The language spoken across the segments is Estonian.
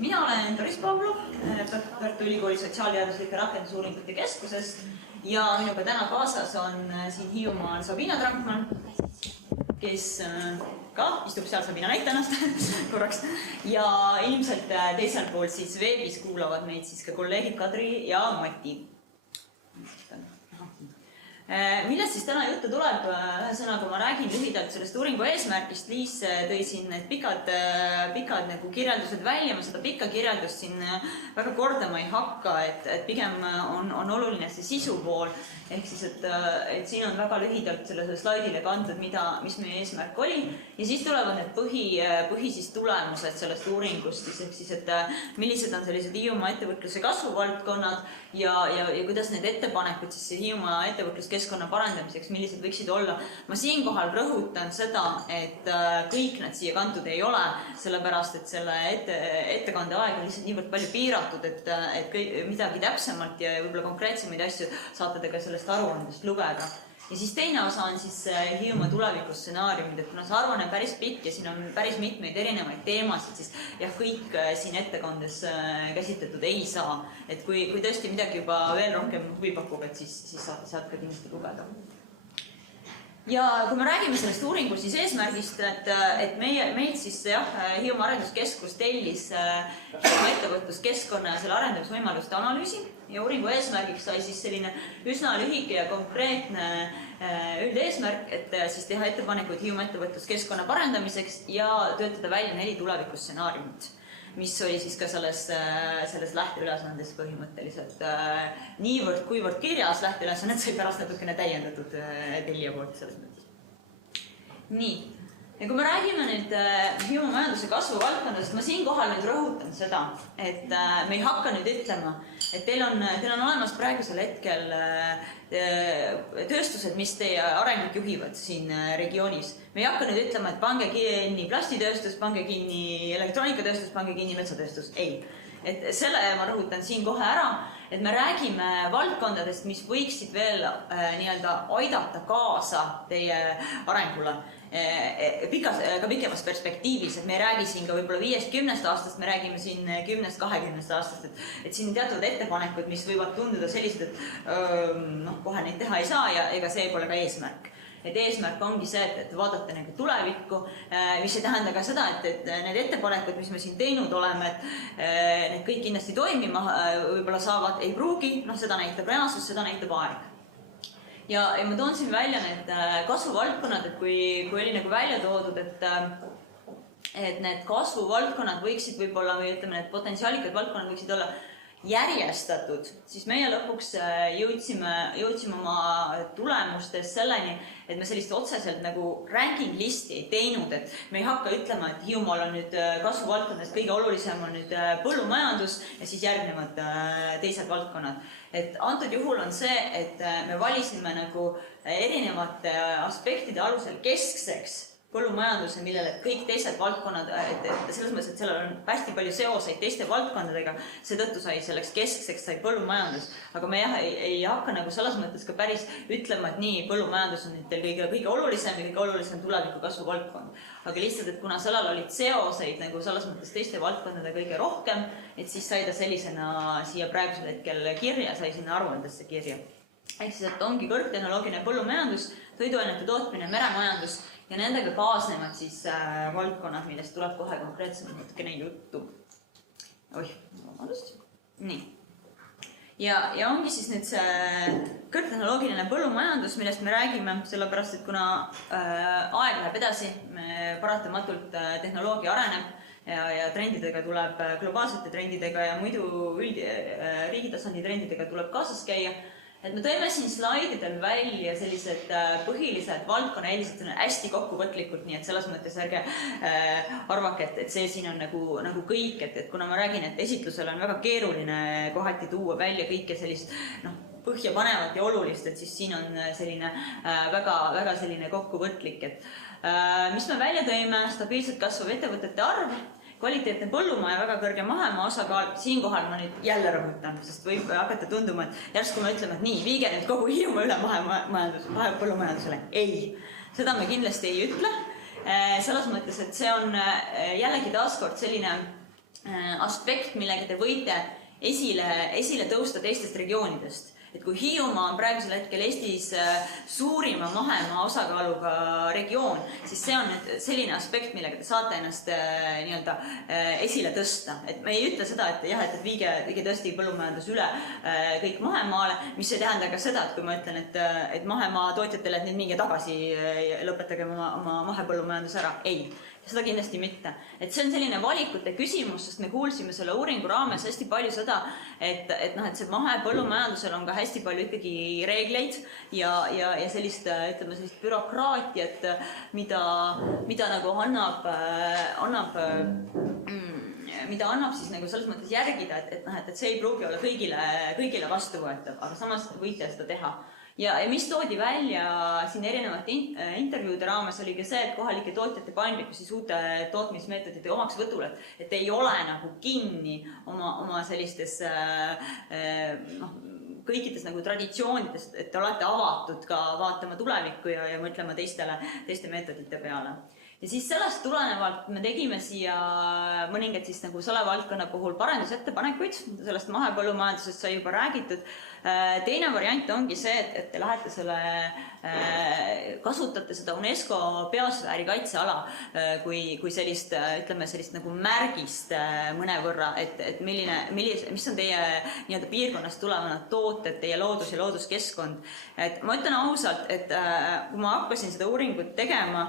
Mina olen Doris Pavlov Tartu Ülikooli Sotsiaalteaduslike Rakendusuuringute Keskusest ja minuga täna kaasas on siin Hiiumaal Sabina Trankmann, kes ka istub seal, Sabina näita ennast korraks, ja ilmselt teisel pool siis veebis kuulavad meid siis ka kolleegid Kadri ja Mati. Millest siis täna juttu tuleb? Ühesõnaga, ma räägin lühidalt sellest uuringu eesmärgist. Liis tõi siin need pikad nagu kirjeldused välja. Ma seda pikka kirjeldust siin väga kordama ei hakka, et pigem on oluline see sisu pool. Ehk siis, et siin on väga lühidalt sellele slaidile kantud, mis meie eesmärk oli. Ja siis tulevad need põhi tulemused sellest uuringust. Ehk siis, et millised on sellised Hiiumaa ettevõtluse kasvuvaldkonnad ja kuidas need ettepanekud siis Hiiumaa ettevõtluskeskkonna parandamiseks, millised võiksid olla. Ma siinkohal rõhutan seda, et kõik need siia kantud ei ole, sellepärast, et selle ettekande aeg on lihtsalt niivõrd palju piiratud, et midagi täpsemalt ja võib-olla konkreetsemaid asju saate te ka sellest aruandest lugeda. Ja siis teine osa on siis Hiiumaa tulevikustsenaariumid, et kuna see aruanne on päris pikk ja siin on päris mitmeid erinevaid teemasid, siis jah, kõik siin ettekandes käsitletud ei saa. Et kui tõesti midagi juba veel rohkem huvi pakub, et siis saate ka kindlasti lugeda. Ja kui me räägime sellest uuringu siis eesmärgist, et meid siis Hiiumaa Arenduskeskus tellis Hiiumaa ettevõtluskeskkonna ja selle arendamisvõimaluste analüüsi ja uuringu eesmärgiks sai siis selline üsna lühike ja konkreetne üldeesmärk, et siis teha ettepanekuid Hiiumaa ettevõtluskeskkonna parandamiseks ja töötada välja 4 tulevikustsenaariumit, mis oli siis ka selles lähteülesandes põhimõtteliselt niivõrd kuivõrd kirjas. Lähteülesannet sai pärast natukene täiendatud tellija poolt selles mõttes. Nii, ja kui me räägime nüüd Hiiumaa majanduse kasvu valdkondadest, ma siinkohal nüüd rõhutan seda, et me ei hakka nüüd ütlema, et teil on olemas praegusel hetkel tööstused, mis teie arengut juhivad siin regioonis. Me ei hakka nüüd ütlema, et pange kinni plastitööstus, pange kinni elektroonikatööstus, pange kinni metsatööstus. Ei. Et selle ma rõhutan siin kohe ära, et me räägime valdkondadest, mis võiksid veel aidata kaasa teie arengule. Ka pikemas perspektiivis, et me ei räägi siin ka võib-olla 5-10 aastast, me räägime siin 10-20 aastast, et siin teatud ettepanekud, mis võivad tunduda sellised, et kohe neid teha ei saa ja ega see pole ka eesmärk. Et eesmärk ongi see, et vaadata nagu tulevikku, mis ei tähenda ka seda, et need ettepanekud, mis me siin teinud oleme, et need kõik kindlasti toimima võib-olla saavad, ei pruugi, seda näitab reaalsus, seda näitab aeg. Ja ma toon siin välja need kasvuvaldkonnad, et kui oli nagu välja toodud, et need kasvuvaldkonnad võiksid võib-olla, või ütleme, need potentsiaalikad valdkonnad võiksid olla järjestatud, siis meie lõpuks jõudsime oma tulemustes selleni, et me sellist otseselt nagu ranking listi ei teinud, et me ei hakka ütlema, et Hiiumaal on nüüd kasvuvaldkondadest kõige olulisem on nüüd põllumajandus ja siis järgnevad teised valdkonnad. Et antud juhul on see, et me valisime nagu erinevate aspektide alusel keskseks põllumajanduse, millele kõik teised valdkonnad, et selles mõttes, et sellel on hästi palju seoseid teiste valdkondadega, seetõttu sai selleks keskseks sai põllumajandus. Aga me ei hakka nagu selles mõttes ka päris ütlema, et nii, põllumajandus on teil kõige olulisem tuleviku kasvu valdkond. Aga lihtsalt, et kuna sellel olid seoseid nagu selles mõttes teiste valdkondade kõige rohkem, et siis sai ta sellisena siia praegusel hetkel kirja, sai sinna aruandesse kirja. Ehk siis, et ongi kõrgtehnoloogiline põllumajandus, toiduainete tootmine, meremajandus ja nendega kaasnevad siis valdkonnad, millest tuleb kohe konkreetselt natukene juttu. Vabandust. Nii. Ja ongi siis nüüd see kõrgtehnoloogiline põllumajandus, millest me räägime, sellepärast, et kuna aeg läheb edasi, paratamatult tehnoloogia areneb ja trendidega tuleb, globaalsete trendidega ja muidu riigitasandi trendidega tuleb kaasas käia. Et me tõime siin slaididel välja sellised põhilised valdkonna eelised hästi kokkuvõtlikult, nii et selles mõttes ärge arvake, et see siin on nagu kõik, et kuna ma räägin, et esitlusel on väga keeruline kohati tuua välja kõike sellist põhja panevat ja olulist, et siis siin on selline väga selline kokkuvõtlik, et mis me välja tõime, stabiilselt kasvav ettevõtete arv, kvaliteetne põllumaa ja väga kõrge mahemaa osakaal, siinkohal ma nüüd jälle rõhutan, sest võib hakata tunduma, et järsku me ütleme, et nii, viige nüüd kogu Hiiumaa üle mahepõllumajandusele. Ei, seda me kindlasti ei ütle. Selles mõttes, et see on jällegi taaskord selline aspekt, millega te võite esile tõusta teistest regioonidest. Et kui Hiiumaa on praegusel hetkel Eestis suurima mahemaa osakaaluga regioon, siis see on nüüd selline aspekt, millega te saate ennast nii-öelda esile tõsta. Et me ei ütle seda, et jah, et viige tõesti põllumajandus üle kõik mahemaale, mis ei tähenda ka seda, et kui ma ütlen, et mahemaa tootjatele, et nüüd minge tagasi, lõpetage oma mahepõllumajandus ära. Ei. Seda kindlasti mitte. Et see on selline valikute küsimus, sest me kuulsime selle uuringu raames hästi palju seda, et see mahepõllumajandusel on ka hästi palju ikkagi reegleid ja sellist, ütleme, sellist bürokraatiat, mida nagu annab siis nagu selles mõttes järgida, et see ei pruugi olla kõigile vastuvõetav, aga samas võite seda teha. Ja mis toodi välja siin erinevate intervjuude raames oli ka see, et kohalike tootjate paindlikkus siis uute tootmismeetodite omaksvõtul, et ei ole nagu kinni oma sellistes kõikides nagu traditsioonidest, et te olete avatud ka vaatama tulevikku ja mõtlema teiste meetodite peale. Ja siis sellest tulenevalt me tegime siia mõningad siis nagu selle valdkonna puhul parendusettepanekuid, sellest mahepõllumajandusest sai juba räägitud. Teine variant ongi see, et te lähete kasutate seda UNESCO biosfääri kaitseala kui sellist, ütleme, sellist nagu märgist mõnevõrra, et mis on teie nii-öelda piirkonnast tulevana tooted, teie loodus ja looduskeskkond. Et ma ütlen ausalt, et kui ma hakkasin seda uuringut tegema,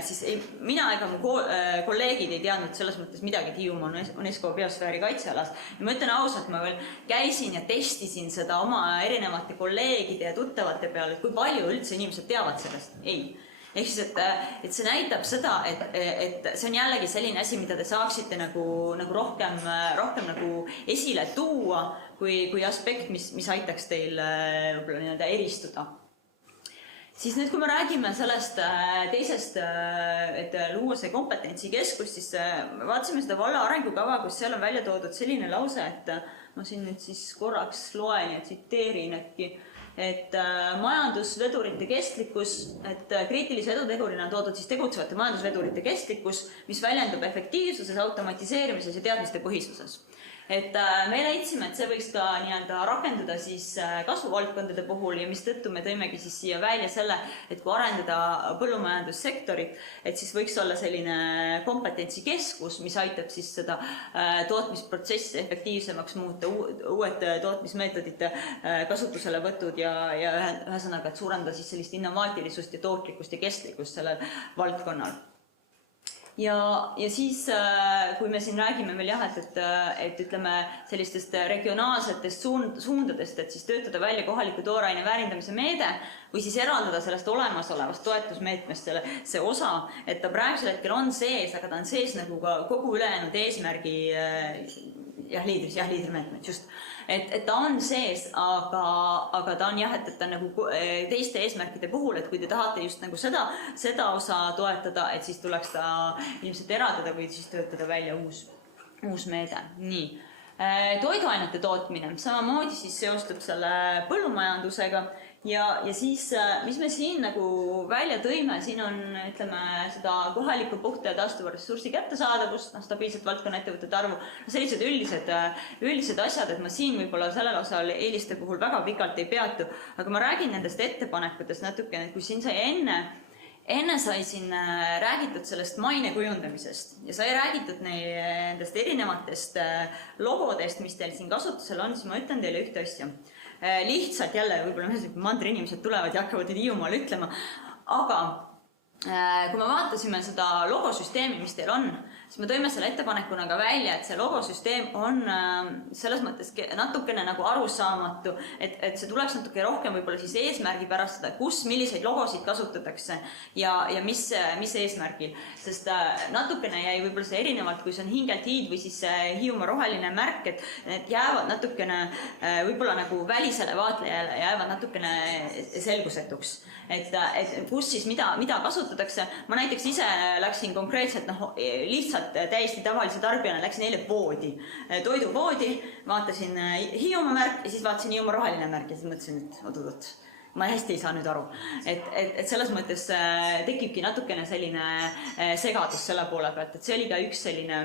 siis mina ega mu kolleegid ei teadnud selles mõttes midagi, et Hiiumaa on UNESCO biosfääri kaitsealas. Ja ma ütlen ausalt, ma veel käisin ja testisin seda oma erinevate kolleegide ja tuttavate peale, et kui palju üldse inimesed teavad sellest. Ei. Ehk siis, et see näitab seda, et see on jällegi selline asi, mida te saaksite nagu rohkem nagu esile tuua kui aspekt, mis aitaks teil võib-olla nii-öelda eristuda. Siis nüüd, kui me räägime sellest teisest, et luua see kompetentsikeskus, siis vaatasime seda valla arengukava, kus seal on välja toodud selline lause, et ma siin nüüd siis korraks loen ja tsiteerin äkki, et majandusvedurite kestlikkus, et kriitilise edutegurina on toodud siis tegutsevate majandusvedurite kestlikkus, mis väljendub efektiivsuses, automatiseerimises ja teadmiste põhisuses. Et me leidsime, et see võiks ka nii-öelda rakenduda siis kasvuvaldkondade puhul ja mistõttu me tõimegi siis siia välja selle, et kui arendada põllumajandussektorit, et siis võiks olla selline kompetentsikeskus, mis aitab siis seda tootmisprotsessi efektiivsemaks muuta, uued tootmismeetodite kasutuselevõtud ja ühesõnaga, et suurendada siis sellist innovaatilisust ja tootlikkust ja kestlikkust sellel valdkonnal. Ja siis, kui me siin räägime veel jah, et ütleme sellistest regionaalsetest suundadest, et siis töötada välja kohaliku tooraine väärindamise meede või siis eraldada sellest olemasolevast toetusmeetmest see osa, et ta praegusel hetkel on sees, aga ta on sees nagu ka kogu ülejäänud eesmärgi liidrimeetmed, just. Et ta on sees, aga ta on jah, et ta on nagu teiste eesmärkide puhul, et kui te tahate just nagu seda osa toetada, et siis tuleks ta ilmselt eraldada või siis töötada välja uus meede. Nii. Toiduainete tootmine samamoodi siis seostub selle põllumajandusega ja siis, mis me siin nagu välja tõime, siin on, ütleme, seda kohaliku puhta ja taastuva ressursi kättesaadavust, stabiilset valdkonna ettevõtete arvu, sellised üldised asjad, et ma siin võib-olla sellel osal eeliste puhul väga pikalt ei peatu, aga ma räägin nendest ettepanekutest natuke, kui siin sai enne sai siin räägitud sellest maine kujundamisest ja sai räägitud nendest erinevatest logodest, mis teil siin kasutusel on, siis ma ütlen teile ühte asja. Lihtsalt jälle, võib-olla mandri inimesed tulevad ja hakkavad Hiiumaal ütlema, aga kui me vaatasime seda logosüsteemi, mis teil on, siis me tõime selle ettepanekuna ka välja, et see logosüsteem on selles mõttes natukene nagu arusaamatu, et see tuleks natuke rohkem võib-olla siis eesmärgi pärast seda, milliseid logosid kasutatakse ja mis eesmärgil. Sest natukene jäi võib-olla see erinevalt, kui see on hingelt hiid või siis Hiiumaa roheline märk, et need jäävad natukene võib-olla nagu välisele vaatlejale jäävad natukene selgusetuks. Et kus siis mida kasutatakse. Ma näiteks ise läksin konkreetselt lihtsalt täiesti tavalise tarbijana läksin eile poodi, toidupoodi, vaatasin Hiiumaa märk ja siis vaatasin Hiiumaa roheline märk ja siis mõtlesin, et oot, ma hästi ei saa nüüd aru. Et selles mõttes tekibki natukene selline segadus selle poole pealt, et see oli ka üks selline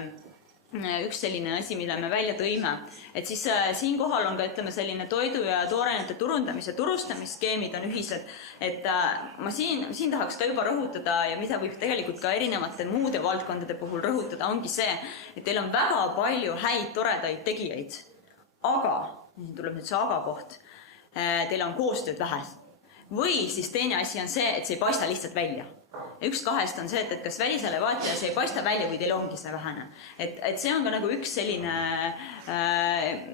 üks selline asi, mille me välja tõime, et siis siinkohal on ka, ütleme, selline toidu ja toorainete turundamise turustamisskeemid on ühised, et ma siin tahaks ka juba rõhutada ja mida võib tegelikult ka erinevate muude valdkondade puhul rõhutada, ongi see, et teil on väga palju häid, toredaid tegijaid, aga, siin tuleb nüüd see aga koht, teil on koostööd vähe. Või siis teine asi on see, et see ei paista lihtsalt välja. Üks kahest on see, et kas välisele vaataja see ei paista välja või teil ongi see vähene. Et see on ka nagu üks selline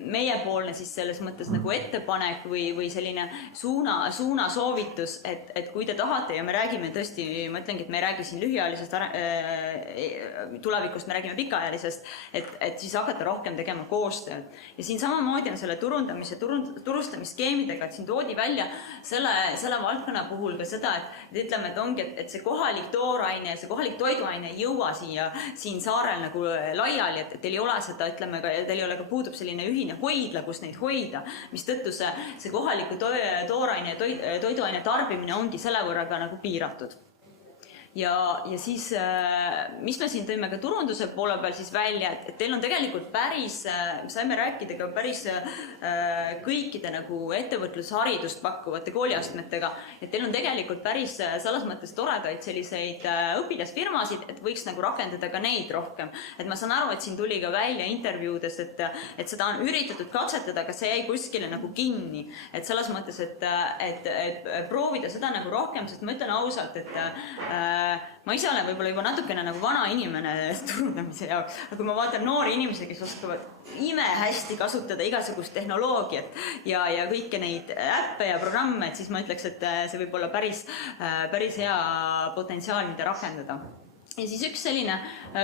meiepoolne siis selles mõttes nagu ettepanek või selline suuna soovitus, et kui te tahate ja me räägime tõesti, ma ütlengi, et me ei räägi siin lühiajalisest tulevikust, me räägime pikaajalisest, et siis hakata rohkem tegema koostööd. Ja siin samamoodi on selle turundamise, turustamisskeemidega, et siin toodi välja selle valdkonna puhul ka seda, et ütleme, et ongi, et see kohalik tooraine ja see kohalik toiduaine ei jõua siin saarel nagu laiali, et teil ei ole seda, ütleme, teil ei ole ka puudub selline ühine hoidla, kus neid hoida, mis tõttu see kohaliku tooraine ja toiduaine tarbimine ongi selle võrra ka nagu piiratud. Ja siis, mis me siin tõime ka turunduse poole peal siis välja, et teil on tegelikult päris, saime rääkida ka päris kõikide nagu ettevõtlusharidust pakkuvate kooliastmetega, et teil on tegelikult päris selles mõttes toredaid selliseid õpilasfirmasid, et võiks nagu rakendada ka neid rohkem. Et ma saan aru, et siin tuli ka välja intervjuudes, et seda on üritatud katsetada, aga see jäi kuskile nagu kinni. Et selles mõttes, et proovida seda nagu rohkem, sest ma ütlen ausalt, et ma ise olen võib-olla juba natukene nagu vana inimene turundamise jaoks, aga kui ma vaatan noori inimesi, kes oskavad hästi kasutada igasugust tehnoloogiat ja kõiki neid äppe ja programme, et siis ma ütleks, et see võib olla päris hea potentsiaal, mida rakendada. Ja siis üks selline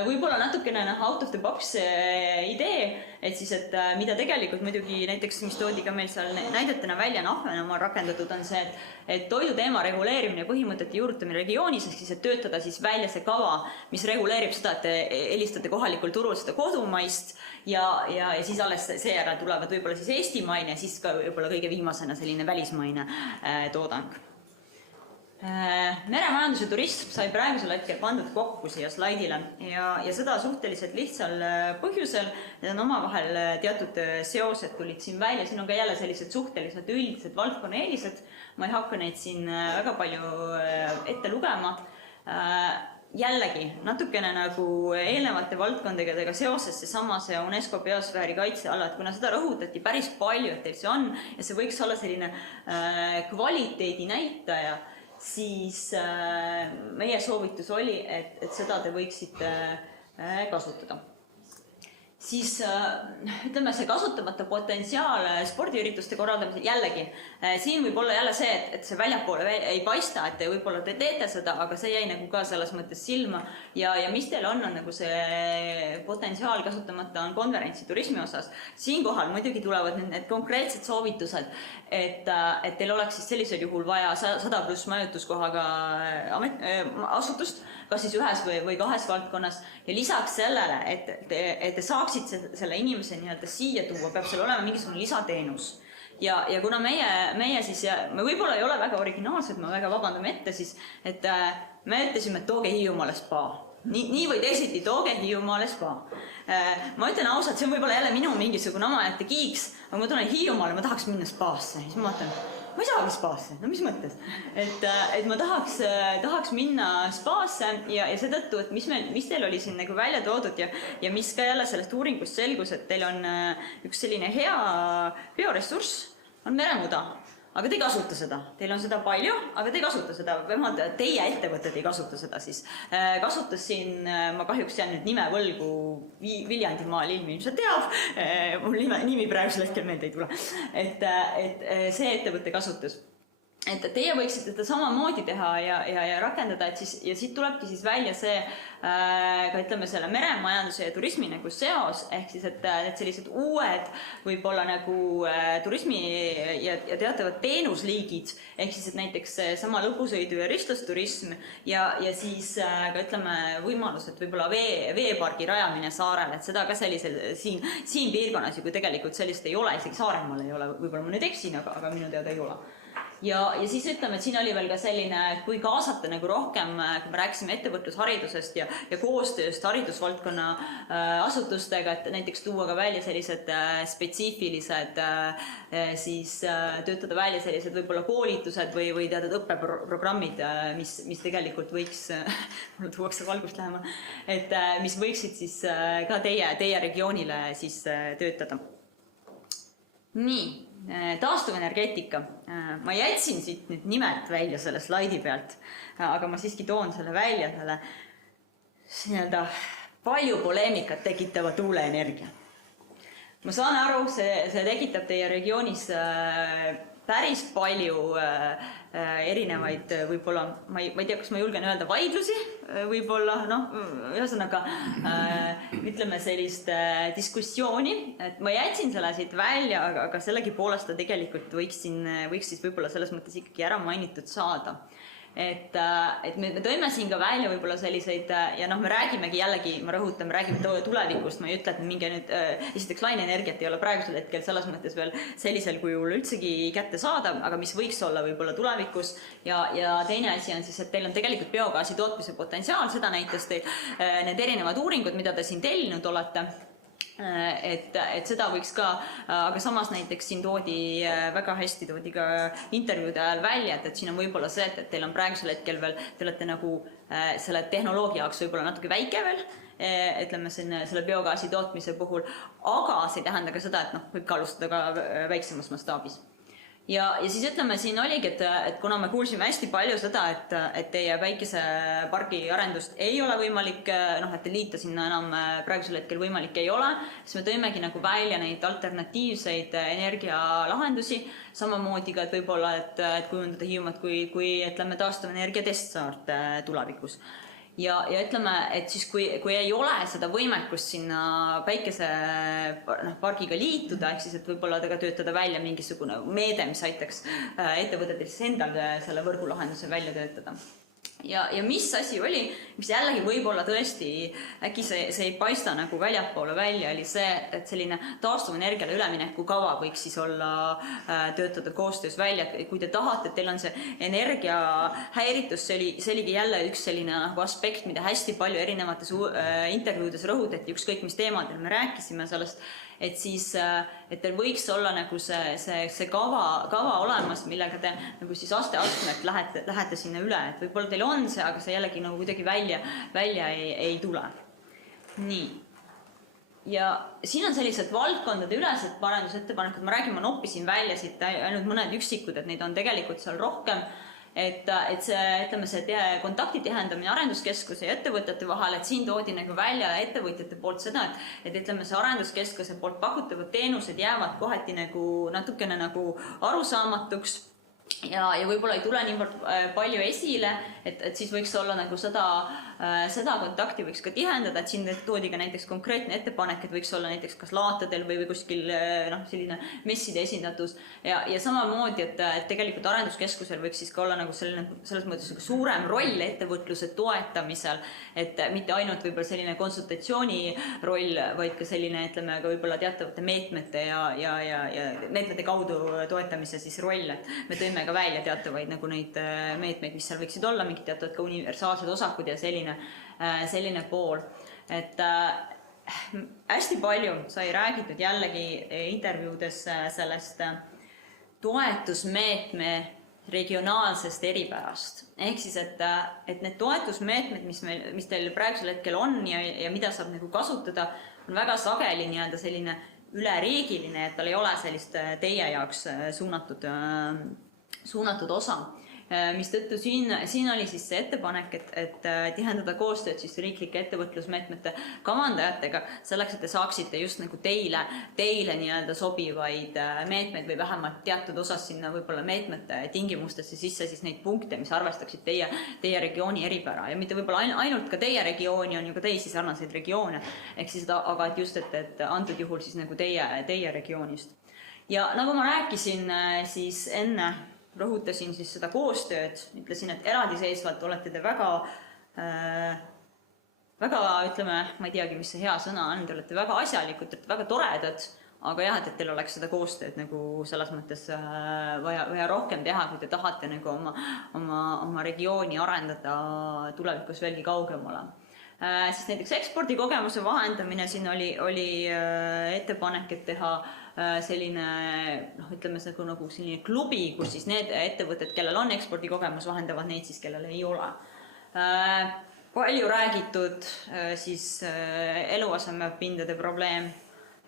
võib-olla natukene out of the box idee, et siis, et mida tegelikult muidugi näiteks, mis toodi ka meil seal näidetena välja Ahvenamaal rakendatud, on see, et toiduteema reguleerimine ja põhimõtete juurutamine regioonis, ehk siis, et töötada siis välja see kava, mis reguleerib seda, et te helistate kohalikul turul seda kodumaist ja siis alles seejärel tulevad võib-olla siis eestimaine ja siis ka võib-olla kõige viimasena selline välismaine toodang. Meremajandus ja turism sai praegusel hetkel pandud kokku siia slaidile ja seda suhteliselt lihtsal põhjusel, need on omavahel teatud seosed tulid siin välja, siin on ka jälle sellised suhteliselt üldised valdkonna eelised, ma ei hakka neid siin väga palju ette lugema. Jällegi, natukene nagu eelnevate valdkondadega seoses seesama see UNESCO biosfääri kaitse alla, et kuna seda rõhutati päris palju, et teil see on ja see võiks olla selline kvaliteedi näitaja, siis meie soovitus oli, et seda te võiksite kasutada. Siis ütleme see kasutamata potentsiaal spordiürituste korraldamisel jällegi. Siin võib olla jälle see, et see väljapoole ei paista, et võib-olla te teete seda, aga see jäi nagu ka selles mõttes silma. Ja mis teil on nagu see potentsiaal kasutamata on konverentsi turismi osas. Siinkohal muidugi tulevad need konkreetsed soovitused, et teil oleks siis sellisel juhul vaja 100+ majutuskohaga asutust, kas siis ühes või kahes valdkonnas. Ja lisaks sellele, et te saaksite selle inimese nii-öelda siia tuua, peab seal olema mingisugune lisateenus. Ja kuna meie siis, me võib-olla ei ole väga originaalsed, me väga vabandame ette siis, et me ütlesime, et tooge Hiiumaale spa. Nii või teisiti, tooge Hiiumaale spa. Ma ütlen ausalt, see on võib-olla jälle minu mingisugune omaette kiiks, aga ma tulen Hiiumaale, ma tahaks minna spaasse. Siis ma mõtlen, ma ei saagi spaasse, no mis mõttes? Et ma tahaks minna spaasse ja seetõttu, et mis teil oli siin nagu välja toodud ja mis ka jälle sellest uuringust selgus, et teil on üks selline hea bioressurss, on meremuda. Aga te ei kasuta seda. Teil on seda palju, aga te ei kasuta seda. Vähemalt teie ettevõtted ei kasuta seda siis. Kasutas siin, ma kahjuks jään nüüd nime võlgu, Viljandimaal ilmselt teab, mul nimi praegusel hetkel meelde ei tule. Et see ettevõtte kasutus. Et teie võiksite seda samamoodi teha ja rakendada, et siis, ja siit tulebki siis välja see, ka ütleme selle meremajanduse ja turismi nagu seos, ehk siis, et sellised uued võib-olla nagu turismi ja teatavad teenusliigid, ehk siis, et näiteks sama lõbusõidu ja ristlusturism ja siis ka ütleme võimalus, et võib-olla veepargi rajamine saarel, et seda ka sellisel siin piirkonnas, kui tegelikult sellist ei ole, isegi Saaremaal ei ole, võib-olla ma nüüd eksin, aga minu teada ei ole. ja siis ütleme, et siin oli veel ka selline, et kui kaasata nagu rohkem, kui me rääkisime ettevõtlusharidusest ja koostööst haridusvaldkonna asutustega, et näiteks tuua ka välja sellised spetsiifilised, siis töötada välja sellised võib-olla koolitused või teatud õppeprogrammid, mis tegelikult võiks, mulle tuuakse valgust lähema, et mis võiksid siis ka teie regioonile siis töötada. Nii, taastuvenergeetika. Ma jätsin siit nüüd nimed välja selle slaidi pealt, aga ma siiski toon selle välja, selle palju poleemikat tekitava tuuleenergia. Ma saan aru, see tekitab teie regioonis päris palju erinevaid võib-olla, ma ei tea, kas ma julgen öelda vaidlusi, võib-olla, ühesõnaga ütleme sellist diskussiooni, et ma jätsin selle siit välja, aga sellegipoolest ta tegelikult võiks siis võib-olla selles mõttes ikkagi ära mainitud saada. Et me tõime siin ka välja võib-olla selliseid ja me räägimegi jällegi, ma rõhutan, me räägime tulevikust, ma ei ütle, et mingi nüüd esiteks lainenergiat ei ole praegusel hetkel selles mõttes veel sellisel kujul üldsegi kätte saada, aga mis võiks olla võib-olla tulevikus ja teine asi on siis, et teil on tegelikult biogaasi tootmise potentsiaal, seda näitas teil need erinevad uuringud, mida te siin tellinud olete. Et seda võiks ka, aga samas näiteks siin väga hästi toodi ka intervjuude ajal välja, et siin on võib-olla see, et teil on praegusel hetkel veel, te olete nagu selle tehnoloogia jaoks võib-olla natuke väike veel, ütleme selle biogaasi tootmise puhul, aga see ei tähenda ka seda, et võib ka alustada ka väiksemas mastaabis. Ja siis ütleme, siin oligi, et kuna me kuulsime hästi palju seda, et teie päikesepargi arendust ei ole võimalik, et liita sinna enam praegusel hetkel võimalik ei ole, siis me tõimegi nagu välja neid alternatiivseid energialahendusi, samamoodi ka, et võib-olla, et kujundada Hiiumaad kui ütleme taastuvenergia testsaart tulevikus. Ja ütleme, et siis kui ei ole seda võimekust sinna päikesepargiga liituda, ehk siis, et võib-olla töötada välja mingisugune meede, mis aitaks ettevõtetel siis endal selle võrgulahenduse välja töötada. Ja mis asi oli, mis jällegi võib-olla tõesti, äkki see ei paista nagu väljapoole välja, oli see, et selline taastuvenergiale ülemineku kava võiks siis olla töötada koostöös välja, et kui te tahate, et teil on see energiahäiritus, see oligi jälle üks selline aspekt, mida hästi palju erinevates intervjuudes rõhutati, ükskõik mis teemadel me rääkisime sellest, et siis, et teil võiks olla nagu see kava olemas, millega te nagu siis aste-astmelt lähete sinna üle, et võib-olla teil on see, aga see jällegi nagu kuidagi välja ei tule. Nii. Ja siin on sellised valdkondade ülesed parandusettepanekud, ma räägin, ma noppisin välja siit ainult mõned üksikud, et neid on tegelikult seal rohkem, et see kontakti tihendamine arenduskeskuse ja ettevõtete vahel, et siin toodi nagu välja ettevõtjate poolt seda, et ütleme see arenduskeskuse poolt pakutavad teenused jäävad kohati nagu natukene nagu arusaamatuks ja võib-olla ei tule niivõrd palju esile, et siis võiks olla nagu seda kontakti võiks ka tihendada, et siin toodi ka näiteks konkreetne ettepanek, et võiks olla näiteks kas laatadel või kuskil selline messide esindatus ja samamoodi, et tegelikult arenduskeskusel võiks siis ka olla nagu selles mõttes suurem roll ettevõtluse toetamisel, et mitte ainult võib-olla selline konsultatsiooni roll, vaid ka selline, ütleme, ka võib-olla teatavate meetmete ja meetmete kaudu toetamise siis roll, et me tõime ka välja teatavaid nagu neid meetmeid, mis seal võiksid olla, mingid teatavad ka universaalsed osakud ja selline pool. Et hästi palju sai räägitud jällegi intervjuudes sellest toetusmeetme regionaalsest eripärast. Ehk siis, et need toetusmeetmed, mis teil praegusel hetkel on ja mida saab nagu kasutada, on väga sageli nii-öelda selline üleriigiline, et tal ei ole sellist teie jaoks suunatud osa, mistõttu siin oli siis see ettepanek, et tihendada koostööd siis riiklike ettevõtlusmeetmete kavandajatega, selleks, et te saaksite just nagu teile nii-öelda sobivaid meetmeid või vähemalt teatud osas sinna võib-olla meetmete tingimustesse sisse siis neid punkte, mis arvestaksid teie regiooni eripära ja mitte võib-olla ainult ka teie regiooni, on ju ka teisi sarnaseid regioone, ehk siis aga et just, et antud juhul siis nagu teie regioonist. Ja nagu ma rääkisin siis enne, rõhutasin siis seda koostööd, ütlesin, et eraldiseisvalt olete te väga, ütleme, ma ei teagi, mis see hea sõna on, te olete väga asjalikud, te olete väga toredad, aga jah, et teil oleks seda koostööd nagu selles mõttes vaja rohkem teha, kui te tahate nagu oma regiooni arendada tulevikus veelgi kaugemale. Siis näiteks ekspordikogemuse vahendamine, siin oli ettepanek, et teha selline, ütleme nagu selline klubi, kus siis need ettevõtted, kellel on ekspordikogemus, vahendavad neid siis, kellel ei ole. Palju räägitud siis eluasemepindade probleem,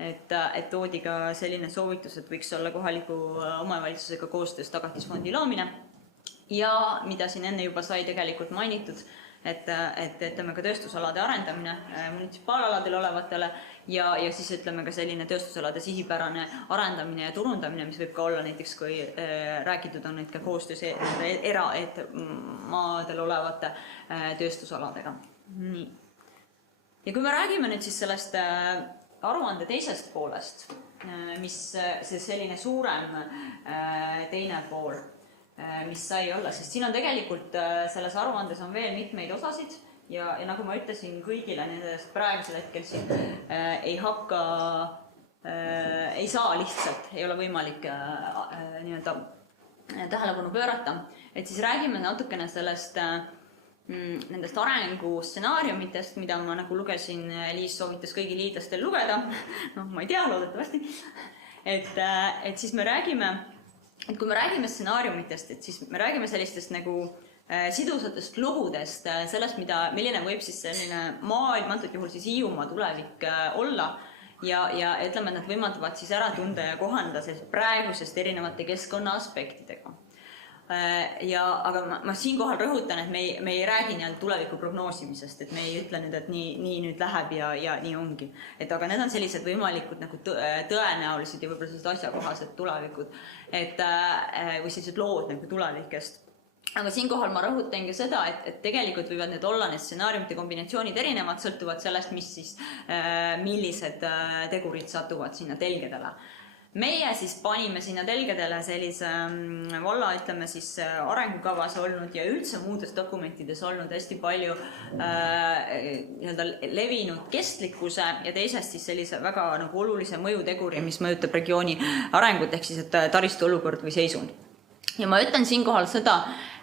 et toodi ka selline soovitus, et võiks olla kohaliku omavalitsusega koostöös tagatisfondi loomine ja mida siin enne juba sai tegelikult mainitud, et ütleme ka tööstusalade arendamine munitsipaalaladel olevatele ja siis ütleme ka selline tööstusalade sihipärane arendamine ja turundamine, mis võib ka olla näiteks, kui räägitud on neid ka koostöös maadel olevate tööstusaladega. Nii. Ja kui me räägime nüüd siis sellest aruande teisest poolest, mis see selline suurem teine pool, mis sai olla, sest siin on tegelikult selles aruandes on veel mitmeid osasid ja nagu ma ütlesin kõigile nendest praegusel hetkel siin ei saa lihtsalt, ei ole võimalik nii-öelda tähelepanu pöörata, et siis räägime natukene sellest nendest arengustsenaariumitest, mida ma nagu lugesin, Liis soovitas kõigi liitlastel lugeda, ma ei tea, loodetavasti, et siis me räägime, et kui me räägime stsenaariumitest, et siis me räägime sellistest nagu sidusatest lugudest, sellest, milline võib siis selline maailm, antud juhul siis Hiiumaa tulevik olla ja ütleme, et nad võimaldavad siis ära tunda ja kohandada praegusest erinevate keskkonna aspektidega. Aga ma siinkohal rõhutan, et me ei räägi tuleviku prognoosimisest, et me ei ütle nüüd, et nii nüüd läheb ja nii ongi. Aga need on sellised võimalikud nagu tõenäolised ja võib-olla sellised asjakohased tulevikud, või sellised lood nagu tulevikest. Aga siinkohal ma rõhutangi seda, et tegelikult võivad need olla need stsenaariumite kombinatsioonid erinevad, sõltuvad sellest, millised tegurid satuvad sinna telgedele. Meie siis panime sinna telgedele sellise valla, ütleme siis arengukavas olnud ja üldse muudes dokumentides olnud hästi palju levinud kestlikkuse ja teisest siis sellise väga nagu olulise mõjuteguri, mis mõjutab regiooni arengut, ehk siis taristu olukord või seisund. Ja ma ütlen siinkohal seda,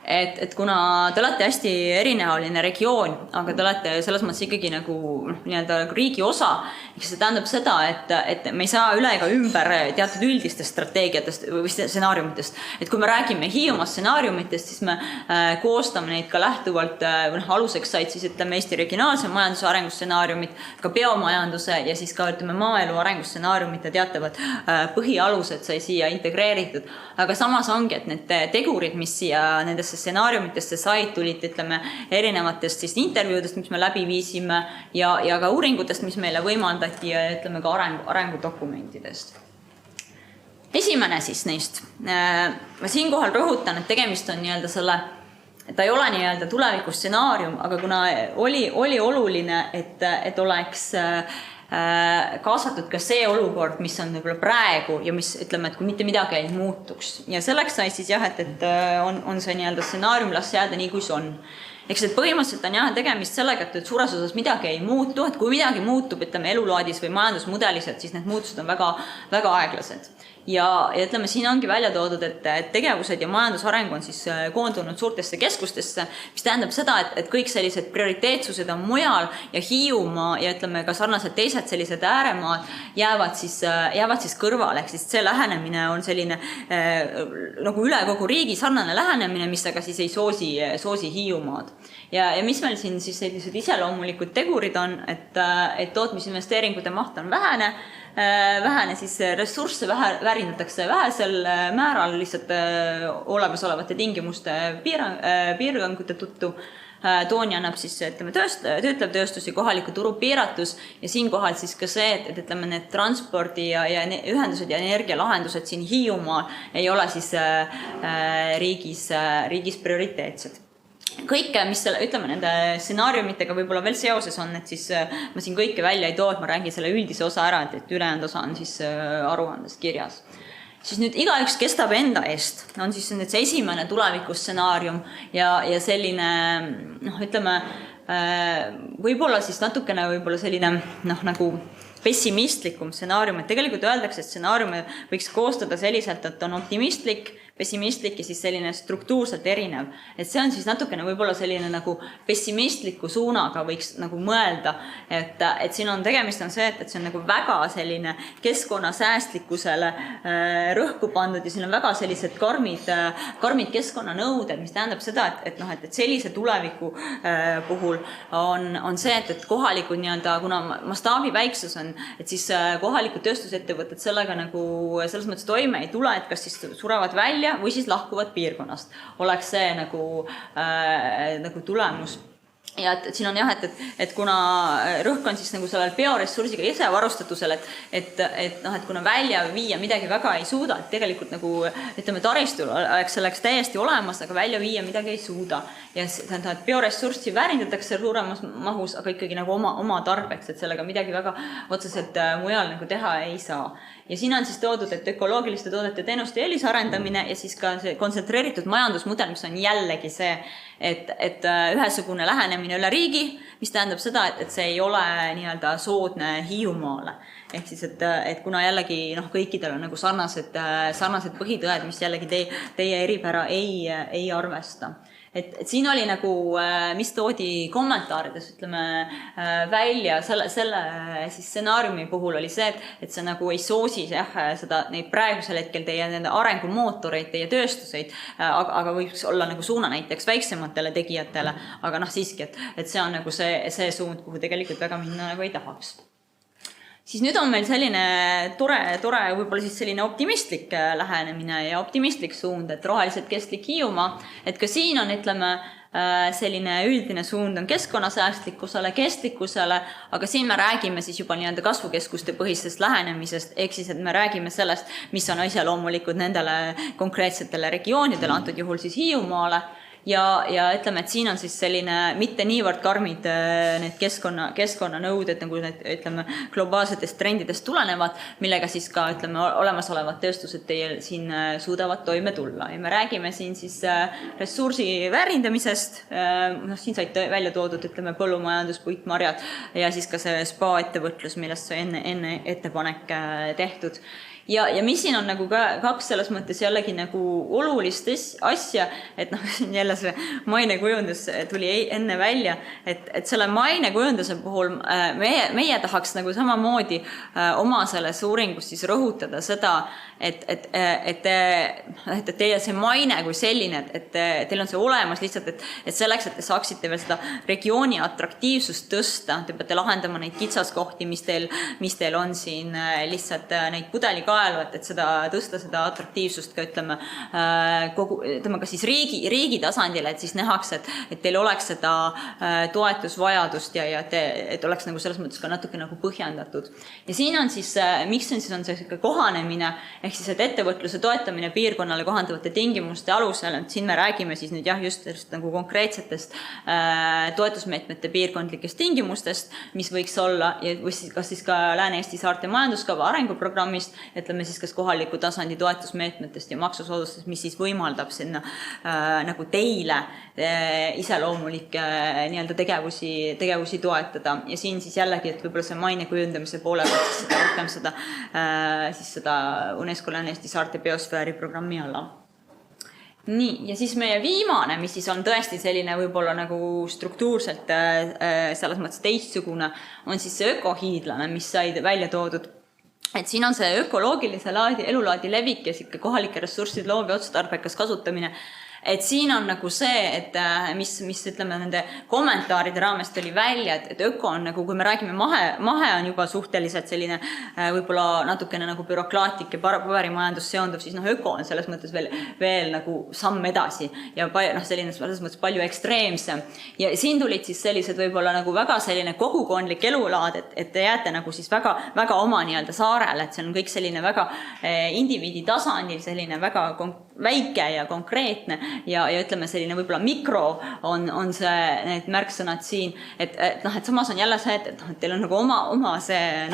et kuna te olete hästi erinäoline regioon, aga te olete selles mõttes ikkagi nagu riigi osa, see tähendab seda, et me ei saa üle ega ümber teatud üldistest strateegiatest või stsenaariumitest. Et kui me räägime Hiiumaa stsenaariumitest, siis me koostame neid ka lähtuvalt, aluseks said siis ütleme Eesti regionaalse majanduse arengustsenaariumid, ka biomajanduse ja siis ka ütleme maaelu arengustsenaariumite teatavad põhialused sai siia integreeritud. Aga samas ongi, et need tegurid, mis siia nendesse stsenaariumitesse said, tulid ütleme erinevatest siis intervjuudest, mis me läbi viisime ja ka uuringutest, mis meile võimaldati ja ütleme ka arengudokumentidest. Esimene siis neist. Ma siinkohal rõhutan, et tegemist on ta ei ole tuleviku stsenaarium, aga kuna oli oluline, et oleks kaasatud ka see olukord, mis on võib-olla praegu ja mis ütleme, et kui mitte midagi ei muutuks. Ja selleks sai siis jah, et on see stsenaarium, las jääda nii, kui see on. Eks et põhimõtteliselt on tegemist sellega, et suures osas midagi ei muutu, et kui midagi muutub, ütleme elulaadis või majandusmudelis, siis need muutused on väga, väga aeglased. Ja ütleme, siin ongi välja toodud, et tegevused ja majandusareng on siis koondunud suurtesse keskustesse, mis tähendab seda, et kõik sellised prioriteetsused on mujal ja Hiiumaa ja ütleme ka sarnased teised sellised ääremaad jäävad siis kõrvale, ehk siis see lähenemine on selline nagu üle kogu riigi sarnane lähenemine, mis aga siis ei soosi Hiiumaad. Ja mis meil siin siis sellised iseloomulikud tegurid on, et tootmisinvesteeringute maht on vähene siis ressursse väärindatakse vähesel määral lihtsalt olemasolevate tingimuste piirangute tuttu. Tooni annab siis töötlev tööstus ja kohaliku turu piiratus ja siinkohal siis ka see, et ütleme need transpordi ja ühendused ja energialahendused siin Hiiumaal ei ole siis riigis prioriteetsed. Kõike, mis ütleme nende stsenaariumitega võib-olla veel seoses on, et siis ma siin kõike välja ei too, et ma räägin selle üldise osa ära, et ülejäänud osa on siis aruandes kirjas. Siis nüüd igaüks kestab enda eest, on siis nüüd see esimene tulevikustsenaarium ja selline, ütleme, võib-olla siis natukene võib-olla selline nagu pessimistlikum stsenaarium, et tegelikult öeldakse, et stsenaariumi võiks koostada selliselt, et on optimistlik, pessimistlik ja siis selline struktuurselt erinev. Et see on siis natukene võib-olla selline nagu pessimistliku suunaga võiks nagu mõelda, et siin on tegemist on see, et see on nagu väga selline keskkonnasäästlikkusele rõhku pandud ja siin on väga sellised karmid keskkonnanõuded, mis tähendab seda, et sellise tuleviku puhul on see, et kohalikud nii-öelda, kuna mastaabi väiksus on, et siis kohalikud tööstusettevõtted sellega nagu selles mõttes toime ei tule, et kas siis surevad välja või siis lahkuvad piirkonnast. Oleks see nagu tulemus. Ja et siin on jah, et kuna rõhk on siis nagu sellel bioressursiga isevarustatusel, et kuna välja viia midagi väga ei suuda, et tegelikult nagu ütleme taristul oleks selleks täiesti olemas, aga välja viia midagi ei suuda. Ja et bioressurssi väärindatakse suuremas mahus, aga ikkagi nagu oma tarbeks, et sellega midagi väga otseselt mujal nagu teha ei saa. Ja siin on siis toodud, et ökoloogiliste toodete teenuste eelisarendamine ja siis ka see kontsentreeritud majandusmudel, mis on jällegi see, et ühesugune lähenemine üle riigi, mis tähendab seda, et see ei ole nii-öelda soodne Hiiumaale. Ehk siis, et kuna jällegi kõikidel on nagu sarnased põhitõed, mis jällegi teie eripära ei arvesta. Et siin oli nagu, mis toodi kommentaarides, ütleme, välja selle siis stsenaariumi puhul oli see, et see nagu ei soosi neid praegusel hetkel teie arengumootoreid, teie tööstuseid, aga võiks olla nagu suuna näiteks väiksematele tegijatele, aga siiski, et see on nagu see suund, kuhu tegelikult väga minna nagu ei tahaks. Siis nüüd on meil selline tore võib-olla siis selline optimistlik lähenemine ja optimistlik suund, et roheliselt kestlik Hiiumaa, et ka siin on, ütleme, selline üldine suund on keskkonnasäästlikkusele, kestlikkusele, aga siin me räägime siis juba nii-öelda kasvukeskuste põhisest lähenemisest, ehk siis, et me räägime sellest, mis on iseloomulikud nendele konkreetsetele regioonidele, antud juhul siis Hiiumaale. Ja ütleme, et siin on siis selline mitte niivõrd karmid need keskkonnanõuded, nagu need, ütleme, globaalsetest trendidest tulenevad, millega siis ka, ütleme, olemasolevad tööstused teil siin suudavad toime tulla. Ja me räägime siin siis ressursi väärindamisest, siin said välja toodud, ütleme, põllumajandus, puitmarjad ja siis ka see spa-ettevõtlus, millest sai enne ettepanek tehtud. Ja mis siin on nagu kaks selles mõttes jällegi nagu olulist asja, et jälle see mainekujundus tuli enne välja, et selle mainekujunduse puhul meie tahaks nagu samamoodi oma selles uuringus siis rõhutada seda, et teie see maine kui selline, et teil on see olemas lihtsalt, et selleks, et te saaksite veel seda regiooni atraktiivsust tõsta, te peate lahendama neid kitsaskohti, mis teil on siin lihtsalt neid pudelikaelu, et seda tõsta seda atraktiivsust ka ütleme ka siis riigi tasandil, et siis nähakse, et teil oleks seda toetusvajadust ja et oleks nagu selles mõttes ka natuke nagu põhjendatud. Ja siin on siis, miks on see kohanemine, ehk siis, et ettevõtluse toetamine piirkonnale kohandavate tingimuste alusel, et siin me räägime siis nüüd just nagu konkreetsetest toetusmeetmete piirkondlikest tingimustest, mis võiks olla, või kas siis ka Lääne-Eesti saarte majanduskava arenguprogrammist, ütleme siis kas kohaliku tasandi toetusmeetmetest ja maksusoodustest, mis siis võimaldab sinna nagu teile iseloomulikke nii-öelda tegevusi toetada. Ja siin siis jällegi, et võib-olla see maine kujundamise poole siis seda rohkem seda UNESCO Lääne-Eesti saarte biosfääri programmi alla. Nii, ja siis meie viimane, mis siis on tõesti selline võib-olla nagu struktuurselt selles mõttes teistsugune, on siis see ökohiidlane, mis said välja toodud. Et siin on see ökoloogilise elulaadi levik ja kohalike ressursside loov ja otstarbekas kasutamine. Et siin on nagu see, et mis ütleme nende kommentaaride raamest oli välja, et öko on nagu, kui me räägime mahe on juba suhteliselt selline võib-olla natukene nagu bürokraatlik ja paberimajandus seonduv, siis öko on selles mõttes veel nagu samm edasi ja selline selles mõttes palju ekstreemsem. Ja siin tulid siis sellised võib-olla nagu väga selline kogukondlik elulaad, et te jääte nagu siis väga oma nii-öelda saarele, et see on kõik selline väga indiviidi tasandil, selline väga väike ja konkreetne ja ütleme, selline võib-olla mikro on see, need märksõnad siin, et samas on jälle see, et teil on nagu oma see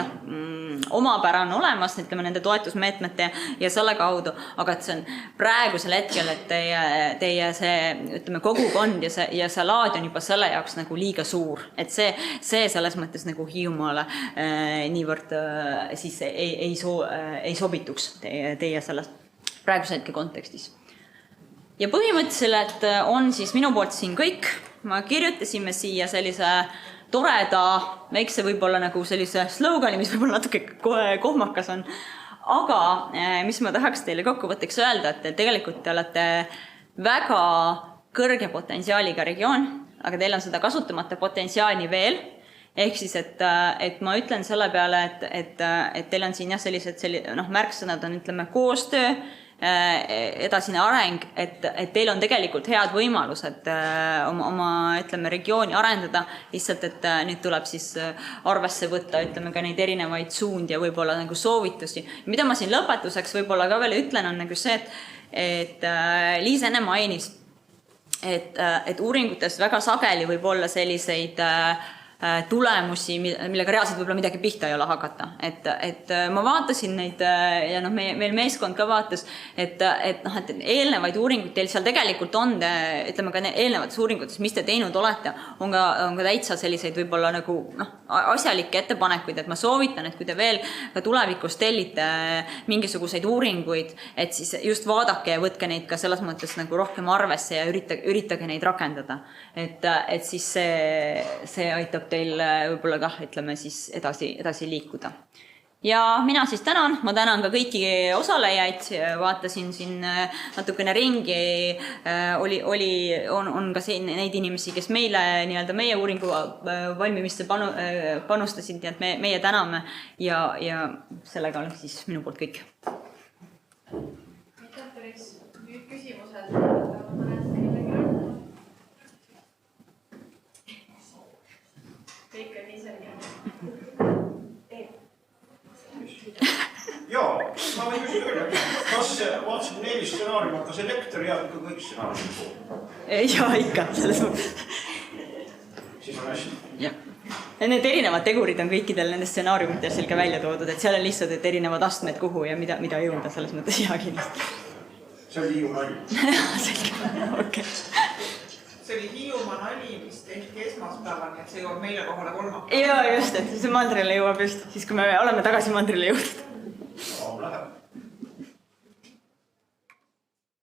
omapärane olemas, ütleme, nende toetusmeetmete ja selle kaudu, aga et see on praegusel hetkel, et teie see, ütleme, kogukond ja see laad on juba selle jaoks nagu liiga suur, et see selles mõttes nagu Hiiumaale niivõrd siis ei sobituks teie selles praeguse hetke kontekstis. Ja põhimõtteliselt on siis minu poolt siin kõik. Ma kirjutasime siia sellise toreda, väikse võib-olla nagu sellise slogani, mis võib-olla natuke kohmakas on. Aga mis ma tahaks teile kokkuvõtteks öelda, et tegelikult te olete väga kõrge potentsiaaliga regioon, aga teil on seda kasutamata potentsiaali veel. Ehk siis, et ma ütlen selle peale, et teil on siin jah sellised märksõnad on, ütleme, koostöö, edasine areng, et teil on tegelikult head võimalused oma ütleme, regiooni arendada, lihtsalt, et nüüd tuleb siis arvesse võtta, ütleme, ka neid erinevaid suundi ja võib-olla nagu soovitusi. Mida ma siin lõpetuseks võib-olla ka veel ütlen, on nagu see, et Liis enne mainis, et uuringutes väga sageli võib olla selliseid tulemusi, millega reaalselt võib-olla midagi pihta ei ole hakata. Et ma vaatasin neid ja meil meeskond ka vaatas, et eelnevaid uuringuid teil seal tegelikult on, ütleme ka eelnevates uuringutes, mis te teinud olete, on ka täitsa selliseid võib-olla nagu asjalikke ettepanekuid, et ma soovitan, et kui te veel ka tulevikus tellite mingisuguseid uuringuid, et siis just vaadake ja võtke neid ka selles mõttes nagu rohkem arvesse ja üritage neid rakendada. Et siis see aitab teil võib-olla kah, ütleme siis edasi liikuda. Ja mina siis tänan, ma tänan ka kõiki osalejaid, vaatasin siin natukene ringi, on ka siin neid inimesi, kes meile nii-öelda meie uuringu valmimisse panustasid, nii et meie täname ja sellega on siis minu poolt kõik. Aitäh, Tõnis. Nüüd küsimused. Kõik on nii selge. Jaa, ma võin küsida küll. Kas vaatasin 4 stsenaariumi, kas elekter jääb ikka kõik stsenaariumid? Jaa, ikka, selles mõttes. Siis on hästi. Jah. Need erinevad tegurid on kõikidel nendest stsenaariumitel selge välja toodud, et seal on lihtsalt et erinevad astmed kuhu ja mida jõuda selles mõttes hea kindlasti. See oli Hiiumaa nali. Selge, okei. See oli Hiiumaa nali, mis tehti esmaspäeval, nii et see jõuab meile kohale kolmapäeval. Jaa, just, et see mandrile jõuab just, siis kui me oleme tagasi mandrile jõudnud.